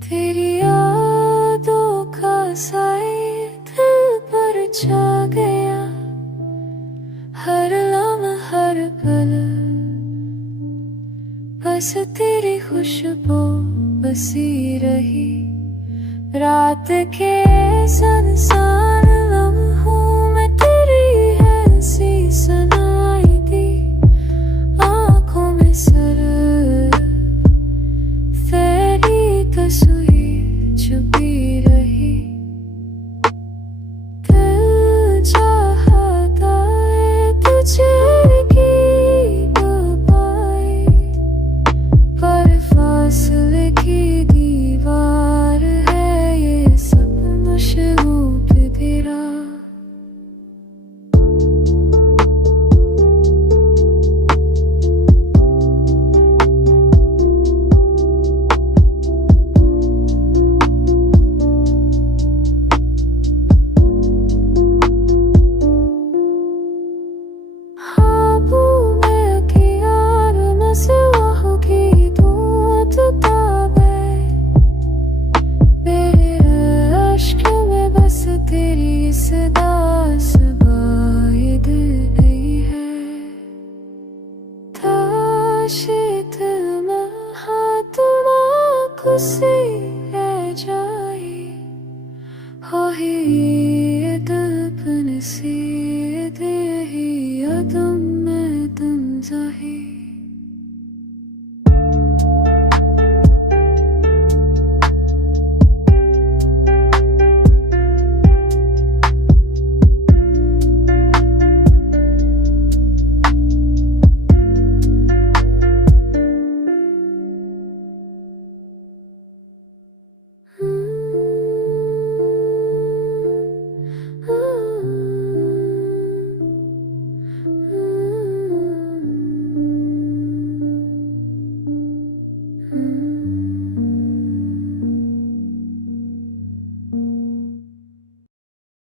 तेरी यादों का साए दिल पर छा गया, हर लम्हा हर पल बस तेरी खुशबू बसी रही। रात के सुनसान लम्हों में तेरी हंसी सुनाई दी, आँखों में सिर्फ तेरी तस्वीर छुपी रही। दिल चाहता है तुझे कीप पाए, पर फासले की दीवार है ये सपना शूट तेरा। तेरी सदा सुबाए दिल नहीं है, था शीतल में हाथ आँखों से